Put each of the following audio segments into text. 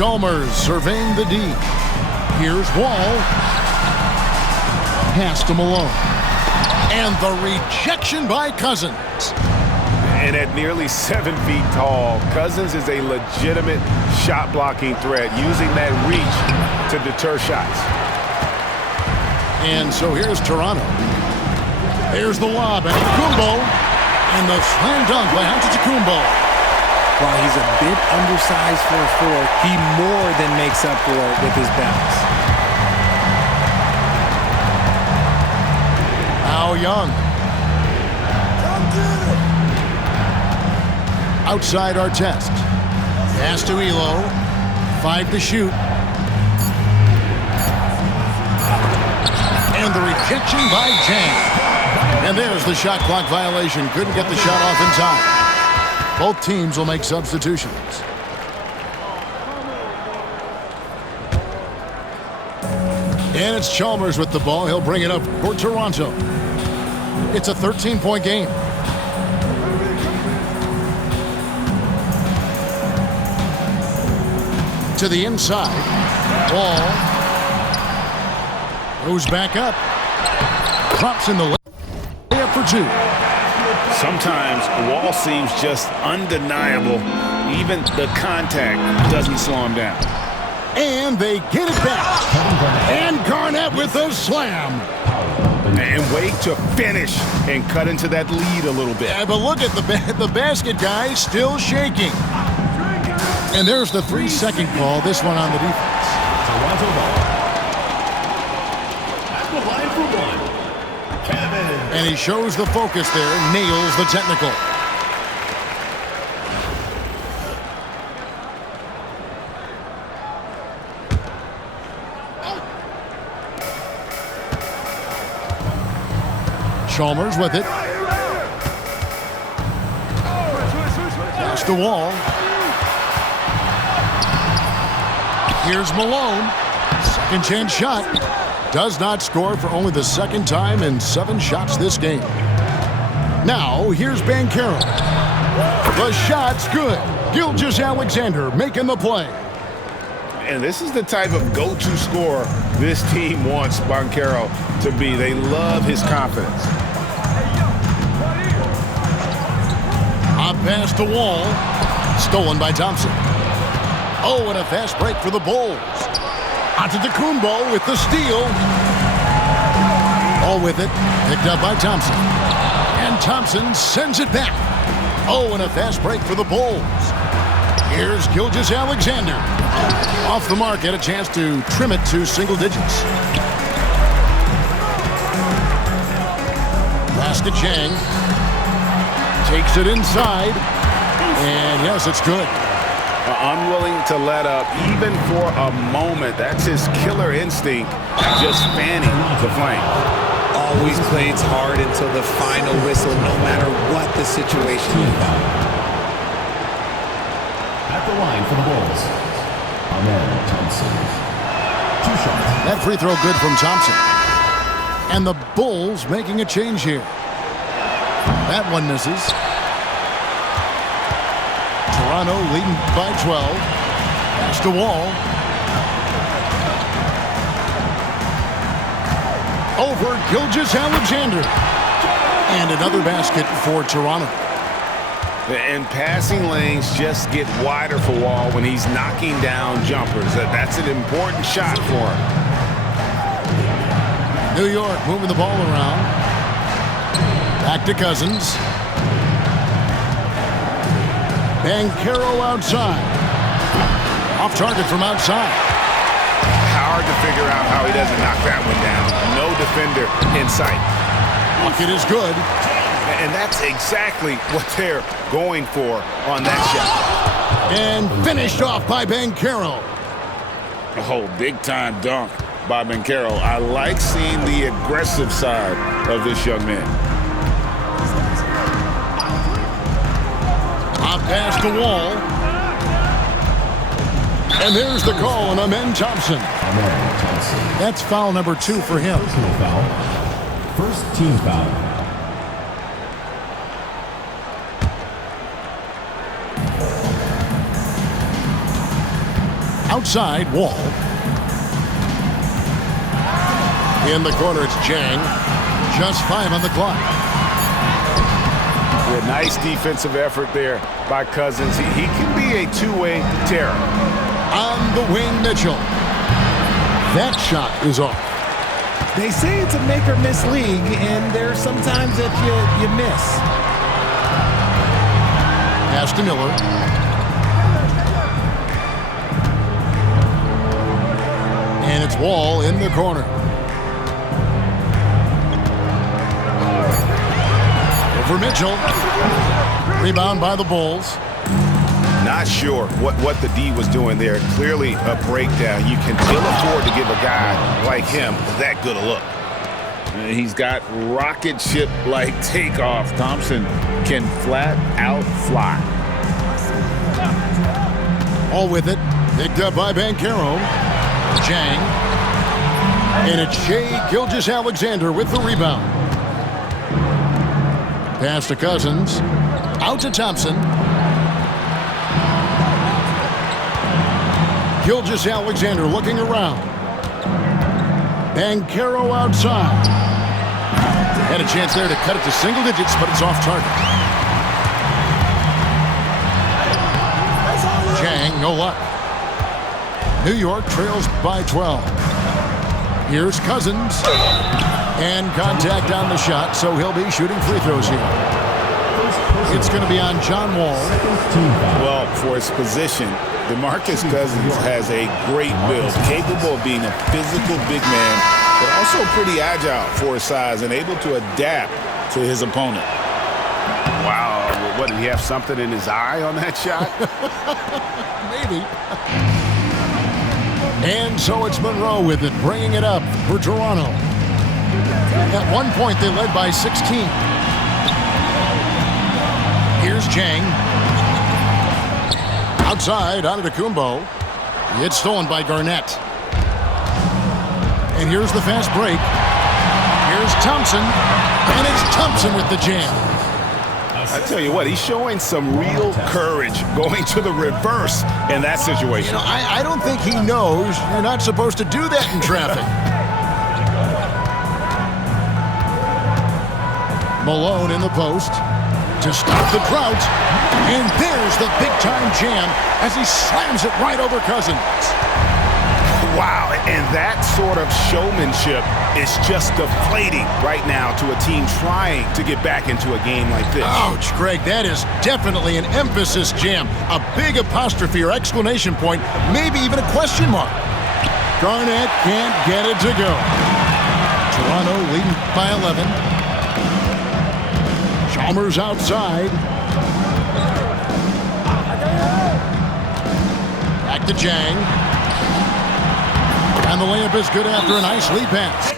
Chalmers surveying the D. Here's Wall. Pass to Malone. And the rejection by Cousins. And at nearly 7 feet tall, Cousins is a legitimate shot-blocking threat, using that reach to deter shots. And so here's Toronto. There's the lob, and Kumbo. And the slam dunk by Antetokounmpo. While he's a bit undersized for a four, he more than makes up for it with his bounce. Now Young. Outside Artest. Pass to Elo. 5 to shoot. And the rejection by Jang. And there's the shot clock violation. Couldn't get the shot off in time. Both teams will make substitutions. And it's Chalmers with the ball. He'll bring it up for Toronto. It's a 13-point game. To the inside. Wall. Goes back up. Drops in the layup for 2. Sometimes Wall seems just undeniable. Even the contact doesn't slow him down. And they get it back. And Garnett with a slam. And wait to finish and cut into that lead a little bit. Yeah, but look at the basket guy still shaking. And there's the 3-second call. This one on the defense. Toronto ball. At the line for one. Kevin. And he shows the focus there. Nails the technical. Chalmers with it. Pass to Wall. Here's Malone. Second chance shot. Does not score for only the second time in 7 shots this game. Now, here's Banchero. The shot's good. Gilgeous-Alexander making the play. And this is the type of go-to scorer this team wants Banchero to be. They love his confidence. A pass to Wall. Stolen by Thompson. Oh, and a fast break for the Bulls. Antetokounmpo with the steal. All with it. Picked up by Thompson. And Thompson sends it back. Oh, and a fast break for the Bulls. Here's Gilgeous-Alexander. Off the mark, had a chance to trim it to single digits. Pass to Chang. Takes it inside. And yes, it's good. Unwilling to let up even for a moment. That's his killer instinct, just fanning the flame. Always plays hard until the final whistle, no matter what the situation is. At the line for the Bulls. Amen Thompson. 2 shots. That free throw good from Thompson. And the Bulls making a change here. That one misses. Toronto leading by 12. Pass to Wall. Over Gilgeous-Alexander. And another basket for Toronto. And passing lanes just get wider for Wall when he's knocking down jumpers. That's an important shot for him. New York moving the ball around. Back to Cousins. Banchero outside. Off target from outside. Hard to figure out how he doesn't knock that one down. No defender in sight. Bucket is good. And that's exactly what they're going for on that shot. And finished off by Banchero. Oh, big-time dunk by Banchero. I like seeing the aggressive side of this young man. Pass to Wall. And there's the call on Amen Thompson. Amen Thompson. That's foul number 2 for him. Personal foul. First team foul. Outside, Wall. In the corner, it's Jang. Just 5 on the clock. Yeah, nice defensive effort there by Cousins. He can be a two-way terror. On the wing, Mitchell. That shot is off. They say it's a make-or-miss league, and there's sometimes that you miss. Pass to Miller. And it's Wall in the corner. Over Mitchell. Rebound by the Bulls. Not sure what the D was doing there. Clearly a breakdown. You can ill afford to give a guy like him that good a look. And he's got rocket ship-like takeoff. Thompson can flat out fly. All with it. Picked up by Banchero. Jang. And it's Shai Gilgeous-Alexander with the rebound. Pass to Cousins. Out to Thompson. Gilgeous-Alexander looking around. Banchero outside. Had a chance there to cut it to single digits, but it's off target. Jang, no luck. New York trails by 12. Here's Cousins. And contact on the shot, so he'll be shooting free throws here. It's going to be on John Wall. Well, for his position, DeMarcus Cousins has a great build, capable of being a physical big man, but also pretty agile for his size and able to adapt to his opponent. Wow. What, did he have something in his eye on that shot? Maybe. And so it's Monroe with it, bringing it up for Toronto. At one point, they led by 16. Here's Jang. Outside, Antetokounmpo. It's stolen by Garnett. And here's the fast break. Here's Thompson. And it's Thompson with the jam. I tell you what, he's showing some real courage going to the reverse in that situation. You know, I don't think he knows you're not supposed to do that in traffic. Malone in the post to stop the drought. And there's the big-time jam as he slams it right over Cousins. Wow, and that sort of showmanship is just deflating right now to a team trying to get back into a game like this. Ouch, Greg, that is definitely an emphasis jam. A big apostrophe or exclamation point, maybe even a question mark. Garnett can't get it to go. Toronto leading by 11. Chalmers outside. Back to Jang. And the layup is good after a nice lead pass.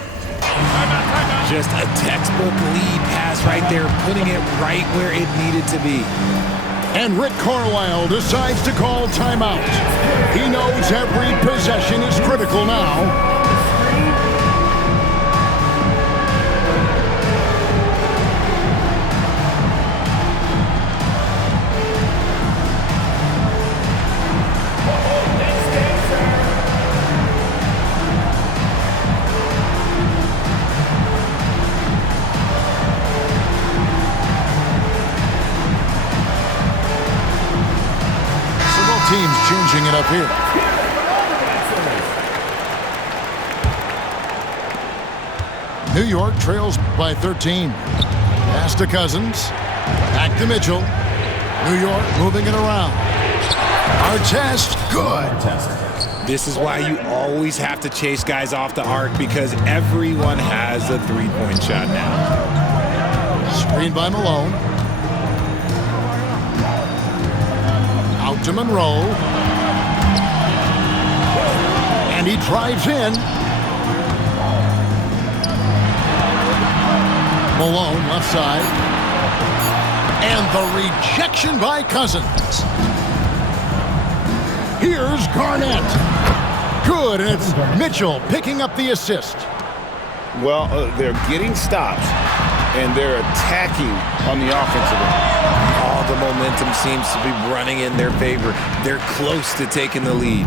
Just a textbook lead pass right there, putting it right where it needed to be. And Rick Carlisle decides to call timeout. He knows every possession is critical now. Teams changing it up here. New York trails by 13. Pass to Cousins. Back to Mitchell. New York moving it around. Artest, good. This is why you always have to chase guys off the arc, because everyone has a three-point shot now. Screen by Malone. Out to Monroe. And he drives in. Malone left side. And the rejection by Cousins. Here's Garnett. Good, and it's Mitchell picking up the assist. Well, they're getting stops, and they're attacking on the offensive end. All the momentum seems to be running in their favor. They're close to taking the lead.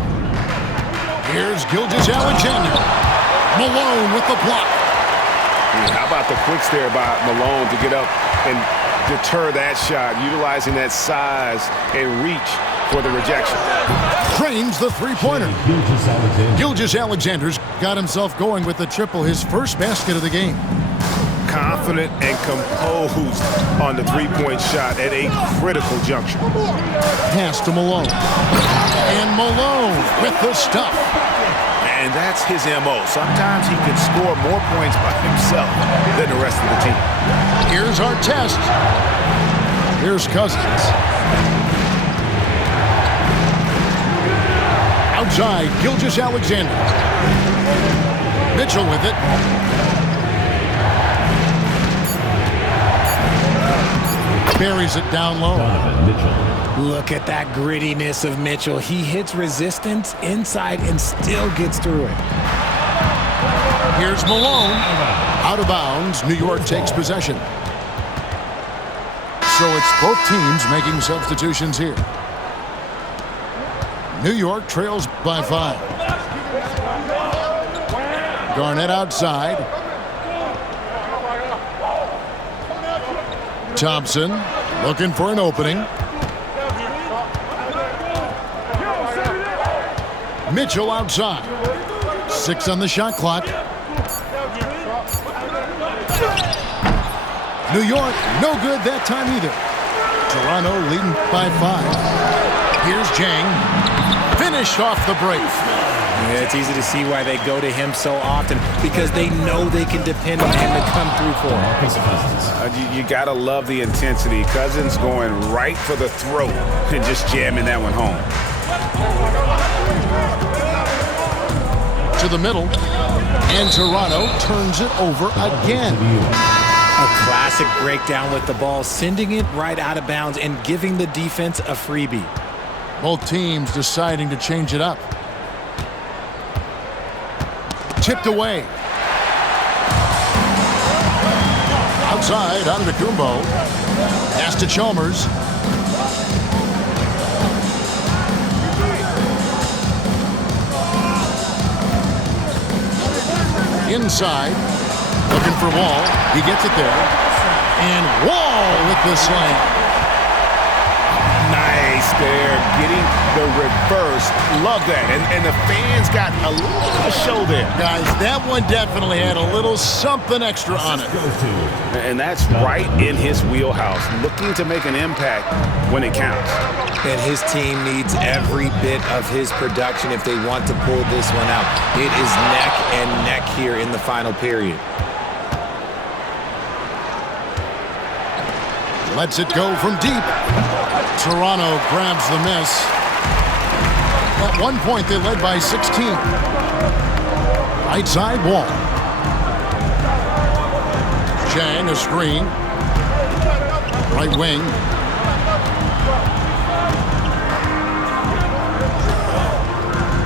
Here's Gilgeous-Alexander. Malone with the block. How about the quick stare by Malone to get up and deter that shot, utilizing that size and reach for the rejection. Drains the three-pointer. Gilgeous-Alexander's got himself going with the triple, his first basket of the game. Confident and composed on the three-point shot at a critical juncture. Pass to Malone. And Malone with the stuff. And that's his MO. Sometimes he can score more points by himself than the rest of the team. Here's our test. Here's Cousins. Outside, Gilgeous-Alexander. Mitchell with it. Buries it down low. Look at that grittiness of Mitchell. He hits resistance inside and still gets through it. Here's Malone. Out of bounds. New York takes possession. So it's both teams making substitutions here. New York trails by 5. Garnett outside. Thompson looking for an opening. Mitchell outside. 6 on the shot clock. New York, no good that time either. Toronto leading by 5. Here's Jang. Finished off the break. Yeah, it's easy to see why they go to him so often, because they know they can depend on him to come through for him. You got to love the intensity. Cousins going right for the throat and just jamming that one home. To the middle, and Toronto turns it over again. A classic breakdown with the ball, sending it right out of bounds and giving the defense a freebie. Both teams deciding to change it up. Tipped away. Outside, Antetokounmpo. Pass to Chalmers. Inside, looking for Wall. He gets it there. And Wall with the slam. Nice there, getting the reverse. Love that. And the fans got a little show there. Guys, that one definitely had a little something extra on it. And that's right in his wheelhouse, looking to make an impact when it counts. And his team needs every bit of his production if they want to pull this one out. It is neck and neck here in the final period. Lets it go from deep. Toronto grabs the miss. At one point, they led by 16. Right side, Wall. Jang, a screen. Right wing.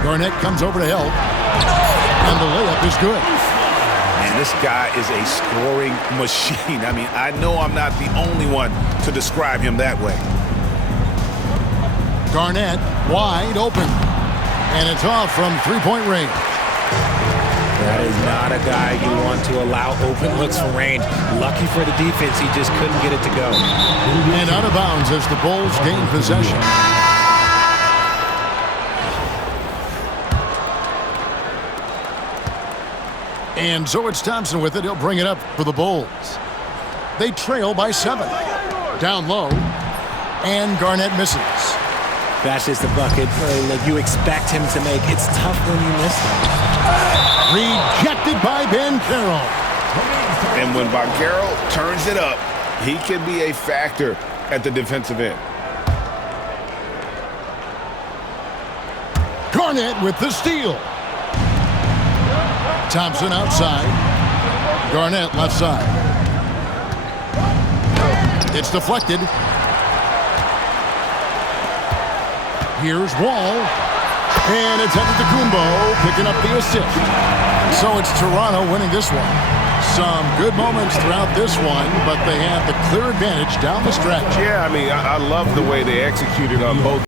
Garnett comes over to help. And the layup is good. Man, this guy is a scoring machine. I mean, I know I'm not the only one to describe him that way. Garnett wide open. And it's off from three-point range. That is not a guy you want to allow open looks from range. Lucky for the defense, he just couldn't get it to go. And out of bounds as the Bulls gain possession. And so it's Thompson with it. He'll bring it up for the Bulls. They trail by 7. Down low. And Garnett misses. That's just the bucket like you expect him to make. It's tough when you miss them. Rejected by Banchero. And when Banchero turns it up, he can be a factor at the defensive end. Garnett with the steal. Thompson outside. Garnett left side. It's deflected. Here's Wall. And it's Antetokounmpo picking up the assist. So it's Toronto winning this one. Some good moments throughout this one, but they have the clear advantage down the stretch. Yeah, I mean, I love the way they executed on both